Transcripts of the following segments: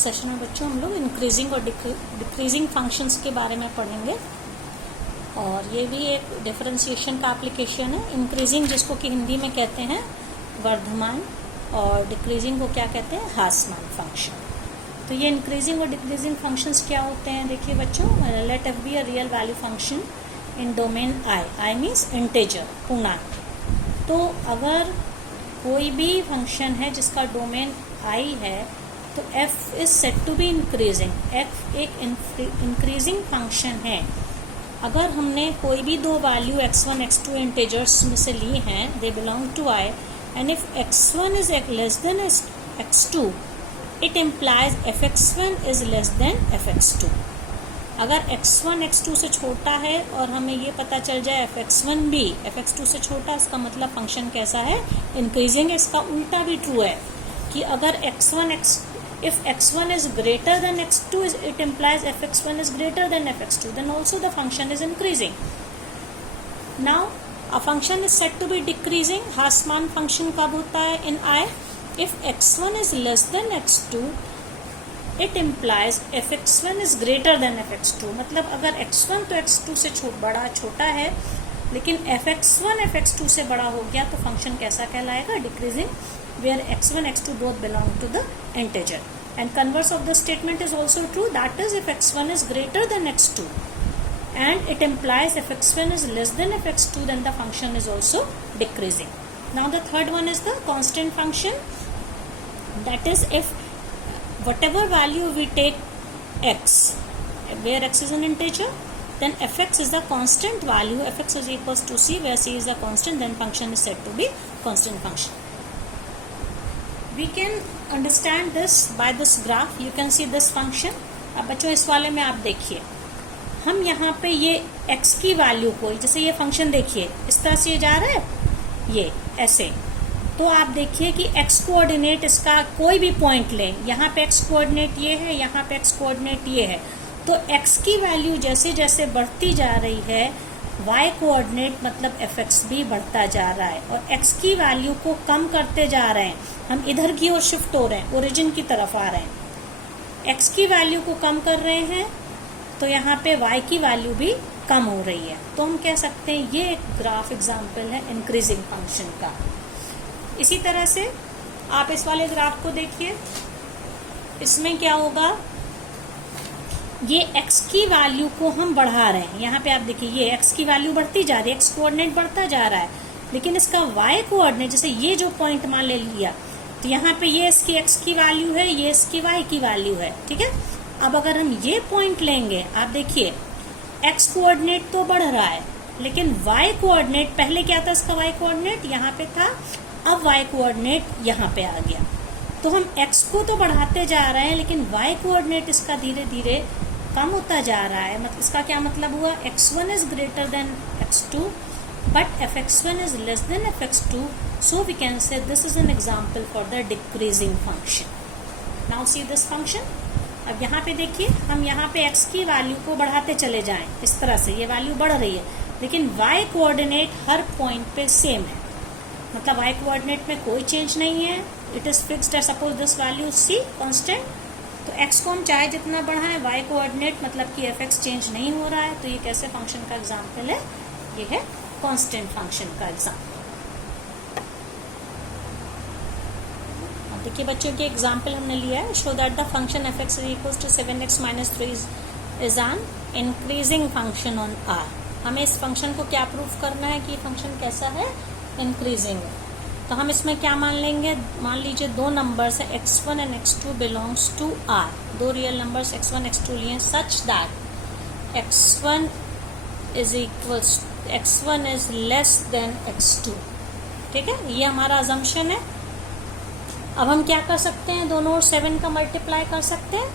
Session में बच्चों हम लोग इंक्रीजिंग और डिक्रीजिंग फंक्शंस के बारे में पढ़ेंगे। और ये भी एक डिफरेंशिएशन का एप्लीकेशन है। इंक्रीजिंग जिसको कि हिंदी में कहते हैं वर्धमान, और डिक्रीजिंग को क्या कहते हैं, ह्रासमान फंक्शन। तो ये इंक्रीजिंग और डिक्रीजिंग फंक्शंस क्या होते हैं, देखिए बच्चों, let f be a real value function in domain I means integer, पूर्णांक। तो अगर कोई भी फंक्शन है जिसका डोमेन आई है तो f is set to be increasing. f एक इंक्रीजिंग फंक्शन है। अगर हमने कोई भी दो वैल्यू x1 x2 इंटीजर्स में से ली हैं, they belong to i, and if x1 is less than x2 it implies fx1 is less than fx2। अगर x1 x2 से छोटा है और हमें ये पता चल जाए fx1 भी fx2 से छोटा, इसका मतलब फंक्शन कैसा है, इंक्रीजिंग। इसका उल्टा भी ट्रू है कि अगर if x1 is greater than x2, it implies fx1 is greater than fx2, then also the function is increasing. Now a function is said to be decreasing. ह्रासमान function कब होता है in I? If x1 is less than x2, it implies fx1 is greater than fx2. मतलब अगर x1 तो x2 से छोटा है, लेकिन fx1 fx2 से बड़ा हो गया तो फंक्शन कैसा कहलाएगा, decreasing, where x1 x2 both belong to the integer. And converse of the statement is also true, that is if x1 is greater than x2 and it implies if x1 is less than fx2, then the function is also decreasing. Now the third one is the constant function, that is if whatever value we take x, where x is an integer, then fx is the constant value, fx is equals to c, where c is the constant, then function is said to be constant function. We can understand this by this graph. You can see this function. अब बच्चों इस वाले में आप देखिए, हम यहाँ पे ये x की वैल्यू को, जैसे ये फंक्शन देखिए इस तरह से जा रहा है, ये ऐसे, तो आप देखिए कि x कोऑर्डिनेट इसका कोई भी पॉइंट लें, यहाँ पे x कोऑर्डिनेट ये है, यहाँ पे x कोऑर्डिनेट ये है, तो x की वैल्यू जैसे जैसे बढ़ती जा रही है, y कोऑर्डिनेट मतलब fx भी बढ़ता जा रहा है, और x की वैल्यू को कम करते जा रहे हैं, हम इधर की ओर शिफ्ट हो रहे हैं, ओरिजिन की तरफ आ रहे हैं, x की वैल्यू को कम कर रहे हैं, तो यहाँ पे y की वैल्यू भी कम हो रही है। तो हम कह सकते हैं ये एक ग्राफ एग्जाम्पल है इंक्रीजिंग फंक्शन का। इसी तरह से आप इस वाले ग्राफ को देखिए, इसमें क्या होगा, ये x की वैल्यू को हम बढ़ा रहे हैं, यहाँ पे आप देखिए ये x की वैल्यू बढ़ती जा रही है, x कोऑर्डिनेट बढ़ता जा रहा है, लेकिन इसका y कोऑर्डिनेट, जैसे ये जो पॉइंट मान ले लिया, तो यहाँ पे ये इसकी x की वैल्यू है, ये इसकी y की वैल्यू है, ठीक है। अब अगर हम ये पॉइंट लेंगे, आप देखिए x कोऑर्डिनेट तो बढ़ रहा है, लेकिन y कोऑर्डिनेट, पहले क्या था इसका y कोऑर्डिनेट यहाँ पे था, अब y कोऑर्डिनेट यहाँ पे आ गया, तो हम x को तो बढ़ाते जा रहे हैं, लेकिन y कोऑर्डिनेट इसका धीरे धीरे कम होता जा रहा है। मतलब इसका क्या मतलब हुआ, x1 is greater than x2 but fx1 is less than fx2, so we can say this is an example for the decreasing function. Now see this function. अब यहाँ पे देखिए, हम यहाँ पे x की वैल्यू को बढ़ाते चले जाएं, इस तरह से ये वैल्यू बढ़ रही है, लेकिन y कोऑर्डिनेट हर पॉइंट पे सेम है, मतलब y कोऑर्डिनेट में कोई चेंज नहीं है, इट इज फिक्स्ड है। Suppose this value c constant, तो x को हम चाहे जितना बढ़ाएं, y कोऑर्डिनेट मतलब कि fx चेंज नहीं हो रहा है, तो ये कैसे फंक्शन का एग्जांपल है, ये है कांस्टेंट फंक्शन का एग्जांपल। अब देखिए बच्चों की एग्जांपल हमने लिया है, show that the function fx is equals to 7x minus 3 is an increasing function on R। हमें इस फंक्शन को क्या प्रूफ करना है कि फंक्शन कैसा है, इंक्रीजिंग है। तो हम इसमें क्या मान लेंगे, मान लीजिए दो नंबर्स है x1 and x2 belongs to R, दो रियल नंबर्स x1 x2 लिए, such that x1 is less than x2, ठीक है, ये हमारा अजम्पशन है। अब हम क्या कर सकते हैं, दोनों ओर 7 का मल्टीप्लाई कर सकते हैं,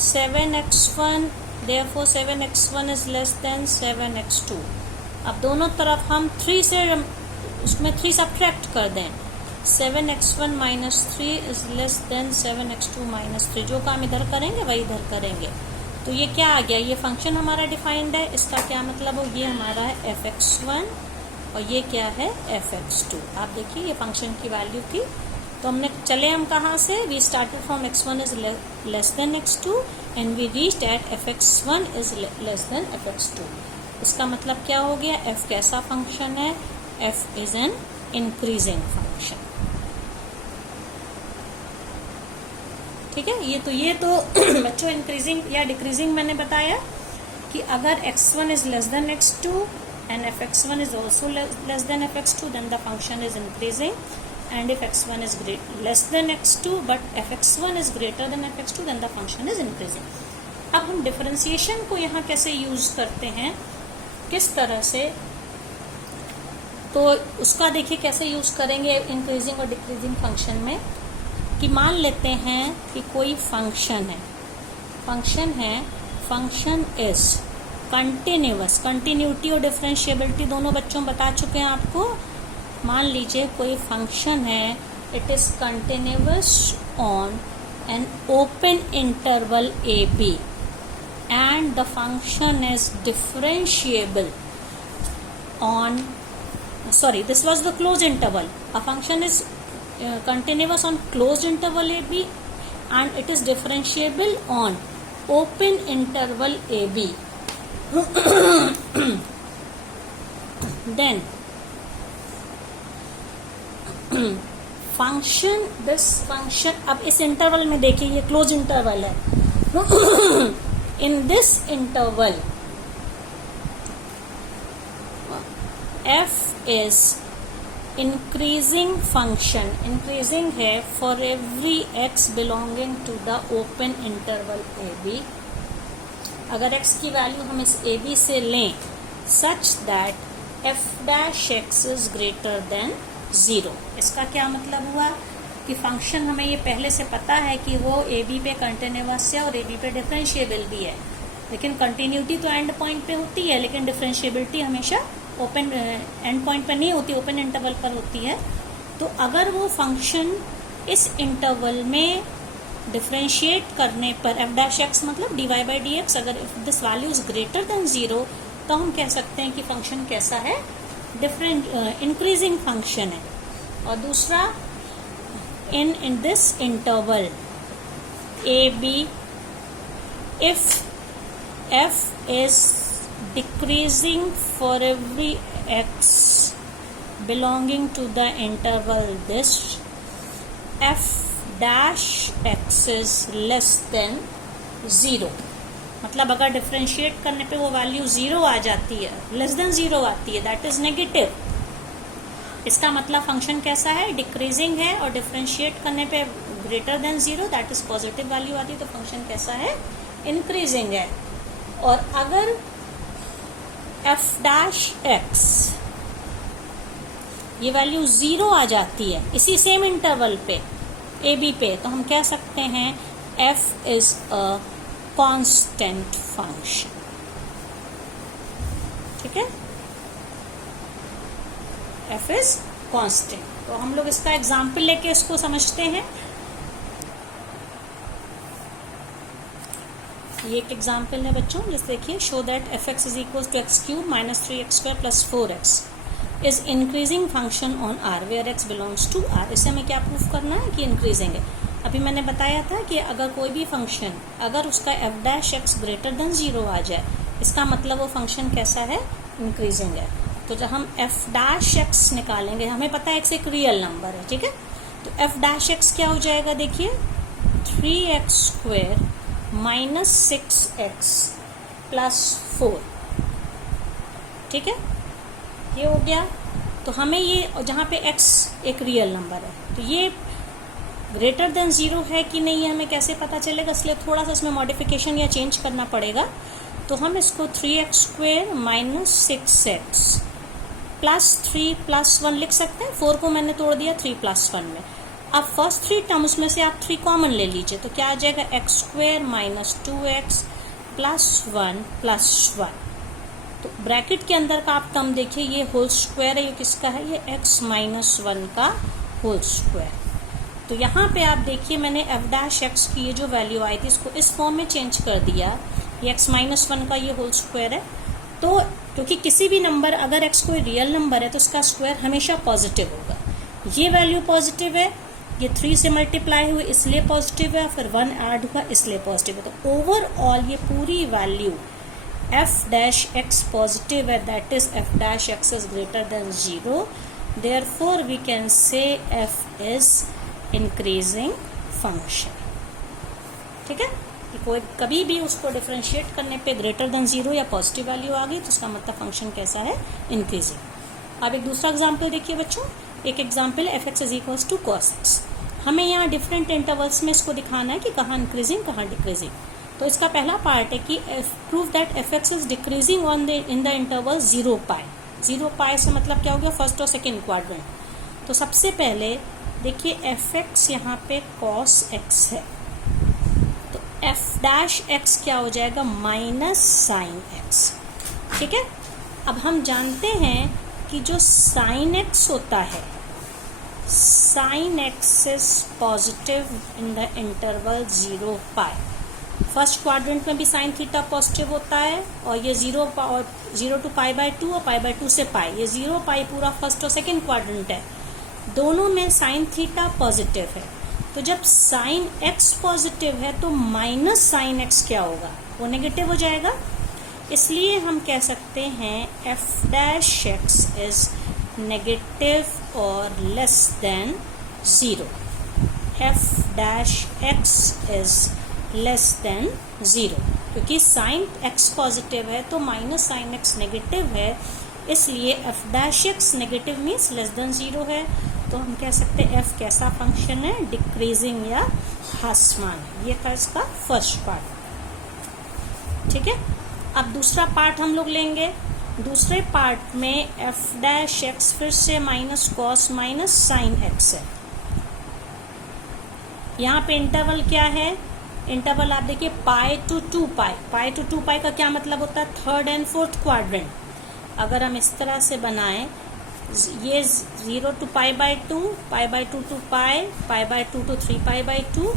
7x1, therefore 7x1 is less then 7x2। अब दोनों तरफ हम 3 से उसमें 3 सब्ट्रैक्ट कर दें, 7x1 minus 3 is less then 7x2 minus 3, जो काम इधर करेंगे वही इधर करेंगे, तो ये क्या आ गया, ये फंक्शन हमारा डिफाइंड है। इसका क्या मतलब हो, ये हमारा है fx1 और ये क्या है fx2। आप देखिए ये फंक्शन की वैल्यू थी तो हमने चले हम कहाँ से, we started from x1 is less than x2 and we reached at fx1 is less than fx2। इसका मतलब क्या हो गया, f कैसा फंक्शन है, f is an increasing function. ठीक है, ये तो बच्चों इंक्रीजिंग या डिक्रीजिंग मैंने बताया कि अगर x1 is less than x2 and if x1 is also less than fx2 then the function is increasing, and if x1 is less than x2 but if x1 is greater than fx2 then the function is increasing। अब हम differentiation को यहाँ कैसे use करते हैं, किस तरह से, तो उसका देखिए कैसे यूज करेंगे इंक्रीजिंग और डिक्रीजिंग फंक्शन में। कि मान लेते हैं कि कोई फंक्शन है, फंक्शन इज कंटिन्यूअस, कंटिन्यूटी और डिफरेंशिएबिलिटी दोनों बच्चों बता चुके हैं आपको। मान लीजिए कोई फंक्शन है, it is continuous on an open interval a b and the function is differentiable on, sorry, this was the closed interval. A function is continuous on closed interval AB and it is differentiable on open interval AB. Then function, this function, अब इस interval में देखिए ये close interval है। In this interval f is increasing function, increasing है for every x belonging to the open interval AB। अगर x की value हम इस AB से लें such that f dash x is greater than 0। इसका क्या मतलब हुआ कि फंक्शन हमें ये पहले से पता है कि वो AB पे कंटिन्यूअस है और AB पे डिफरेंशिएबल भी है, लेकिन कंटिन्यूटी तो एंड पॉइंट पे होती है लेकिन डिफरेंशिएबिलिटी हमेशा ओपन एंड पॉइंट पर नहीं होती, ओपन इंटरवल पर होती है। तो अगर वो फंक्शन इस इंटरवल में डिफरेंशिएट करने पर एफ डैश एक्स मतलब d y by d x, अगर this value is greater than 0 तो हम कह सकते हैं कि फंक्शन कैसा है, इंक्रीजिंग फंक्शन है। और दूसरा, in this interval a b if f is decreasing for every x belonging to the interval this, f dash x is less than 0। मतलब अगर डिफरेंशिएट करने पे वो वैल्यू 0 आ जाती है, लेस देन 0 आती है, दैट इज नेगेटिव। इसका मतलब फंक्शन कैसा है, डिक्रीजिंग है, और डिफरेंशिएट करने पे greater than 0 that is positive value आती है, तो फंक्शन कैसा है, इंक्रीजिंग है। और अगर f डैश x ये वैल्यू 0 आ जाती है इसी सेम इंटरवल पे ए बी पे, तो हम कह सकते हैं f is a constant function. ठीक है, f इज कांस्टेंट। तो हम लोग इसका एग्जाम्पल लेके इसको समझते हैं। ये एक एग्जाम्पल है बच्चों, जैसे देखिए, show that f x is equal to x cube minus 3x square plus 4x is increasing function on R where x belongs to R. इससे हमें क्या प्रूफ करना है कि इंक्रीजिंग है। अभी मैंने बताया था कि अगर कोई भी फंक्शन, अगर उसका F dash x greater than 0 आ जाए, इसका मतलब वो फंक्शन कैसा है, इंक्रीजिंग है। तो जब हम एफ डैश एक्स निकालेंगे, हमें पता है एक्स एक रियल नंबर है, ठीक है, तो एफ डैश एक्स क्या हो जाएगा, देखिए 3x square minus 6x plus 4। ठीक है, ये हो गया। तो हमें ये, जहाँ पे x एक रियल नंबर है, तो ये ग्रेटर देन 0 है कि नहीं, हमें कैसे पता चलेगा, इसलिए थोड़ा सा इसमें मॉडिफिकेशन या चेंज करना पड़ेगा। तो हम इसको 3x square minus 6x plus 3 plus 1 लिख सकते हैं। 4 को मैंने तोड़ दिया 3 प्लस 1 में। अब फर्स्ट 3 टर्म्स में से आप 3 कॉमन ले लीजिए, तो क्या आ जाएगा, x square minus 2x plus 1 plus 1। तो ब्रैकेट के अंदर का आप टर्म देखिए, ये होल स्क्वायर है, ये किसका है, ये x माइनस 1 का होल स्क्वायर। तो यहाँ पे आप देखिए, मैंने एफ डैश एक्स की ये जो वैल्यू आई थी, इसको इस फॉर्म में चेंज कर दिया। ये x माइनस 1 का ये होल स्क्वायर है। तो क्योंकि किसी भी नंबर, अगर x कोई रियल नंबर है तो उसका स्क्वायर हमेशा पॉजिटिव होगा। ये वैल्यू पॉजिटिव है, ये 3 से मल्टीप्लाई हुए इसलिए पॉजिटिव है, फिर 1 ऐड हुआ इसलिए पॉजिटिव है। तो ओवरऑल ये पूरी value f dash x positive है, that is f dash x is greater than 0, therefore we can say f is increasing function. ठीक है, कोई कभी भी उसको डिफरेंशिएट करने पे ग्रेटर देन 0 या पॉजिटिव वैल्यू आ गई तो उसका मतलब फंक्शन कैसा है, इंक्रीजिंग। अब एक दूसरा एग्जाम्पल देखिए बच्चों, एक example f x is equals to cos x. हमें यहाँ डिफरेंट इंटरवल्स में इसको दिखाना है कि कहाँ इंक्रीजिंग कहाँ डिक्रीजिंग। तो इसका पहला पार्ट है कि prove that f x is decreasing in the interval 0 पाई। 0 पाई से मतलब क्या हो गया, फर्स्ट और सेकेंड क्वाड्रेंट। तो सबसे पहले देखिए एफ एक्स यहाँ पे कॉस एक्स है, तो एफ डैश एक्स क्या हो जाएगा, माइनस साइन एक्स। ठीक है, अब हम जानते हैं कि जो साइन एक्स होता है, sign x is positive in the interval 0 pi. First quadrant में भी साइन थीटा पॉजिटिव होता है, और ये 0 टू पाई बाय 2 और पाई बाय 2 से पाई, ये 0 पाई पूरा फर्स्ट और सेकेंड क्वाड्रेंट है, दोनों में साइन थीटा पॉजिटिव है। तो जब साइन एक्स पॉजिटिव है तो माइनस साइन एक्स क्या होगा, वो नेगेटिव हो जाएगा। इसलिए हम कह सकते हैं f dash x is negative और less than 0। F dash x is less than 0, क्योंकि साइन एक्स पॉजिटिव है तो माइनस साइन एक्स नेगेटिव है, इसलिए F dash x negative means less than 0 है। तो हम कह सकते हैं एफ कैसा फंक्शन है, डिक्रीजिंग या ह्रासमान। ये था इसका फर्स्ट पार्ट। ठीक है, अब दूसरा पार्ट हम लोग लेंगे। दूसरे पार्ट में एफ डैश एक्स फिर से minus cos minus sine x है। यहाँ पे इंटरवल क्या है, इंटरवल आप देखिए पाई टू 2 पाई। पाई टू 2 पाई का क्या मतलब होता है, थर्ड एंड फोर्थ क्वाड्रेंट। अगर हम इस तरह से बनाएं, ये 0 to pi by 2, pi by 2 to pi, pi by 2 to 3 pi by 2,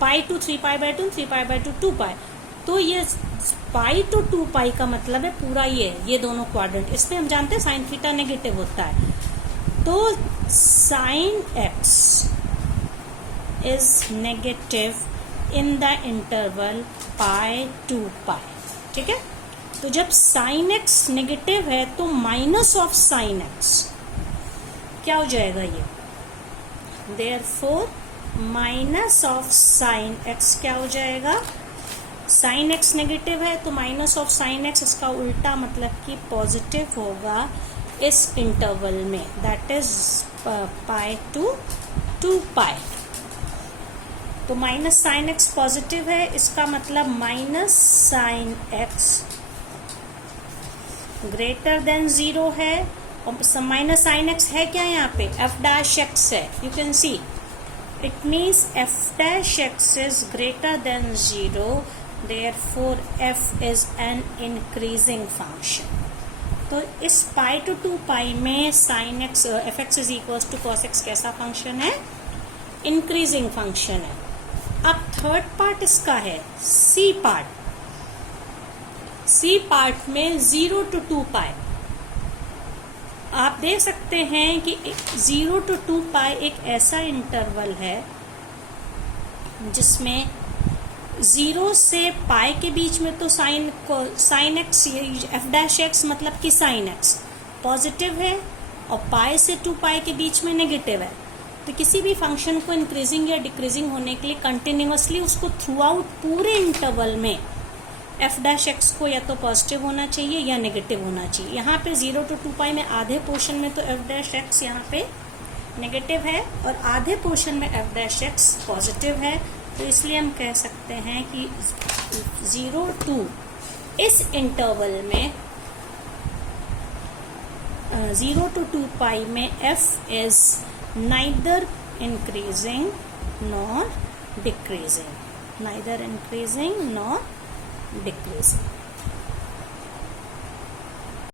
pi to 3 pi by 2, 3 pi by 2 2 pi. तो ये पाई टू 2 पाई का मतलब है पूरा ये दोनों क्वाड्रेंट। इसमें हम जानते हैं साइन थीटा नेगेटिव होता है, तो sine x is negative in the interval pi to pi. ठीक है, तो जब साइन एक्स नेगेटिव है तो माइनस ऑफ साइन एक्स क्या हो जाएगा, ये therefore minus of sine x क्या हो जाएगा, साइन एक्स नेगेटिव है तो माइनस ऑफ साइन एक्स, इसका उल्टा मतलब कि पॉजिटिव होगा इस इंटरवल में, that is pi to 2 pi. तो माइनस साइन एक्स पॉजिटिव है, इसका मतलब minus sine x greater than 0 है, और माइनस साइन एक्स है क्या यहाँ पे, एफ डैश एक्स है। You can see it means F dash x is greater than 0, therefore f is an increasing function। तो इस पाई टू 2 पाई में sine x f x is equals to cos x कैसा function है, increasing function है। अब third part इसका है C part. C part में 0 टू 2 पाई आप देख सकते हैं कि 0 टू 2 पाई एक ऐसा इंटरवल है जिसमें 0 से पाई के बीच में तो sine x F dash x मतलब कि साइन एक्स पॉजिटिव है, और पाई से 2 पाई के बीच में नेगेटिव है। तो किसी भी फंक्शन को इंक्रीजिंग या डिक्रीजिंग होने के लिए कंटिन्यूअसली उसको थ्रू आउट पूरे इंटरवल में एफ डैश एक्स को या तो पॉजिटिव होना चाहिए या नेगेटिव होना चाहिए। यहाँ पे 0 टू 2 पाई में आधे पोर्शन में तो एफ डैश एक्स यहाँ पे नेगेटिव है और आधे पोर्शन में एफ डैश एक्स पॉजिटिव है। तो इसलिए हम कह सकते हैं कि 0 टू इस इंटरवल में 0 टू 2 पाई में f is neither increasing nor decreasing, neither increasing nor decreasing.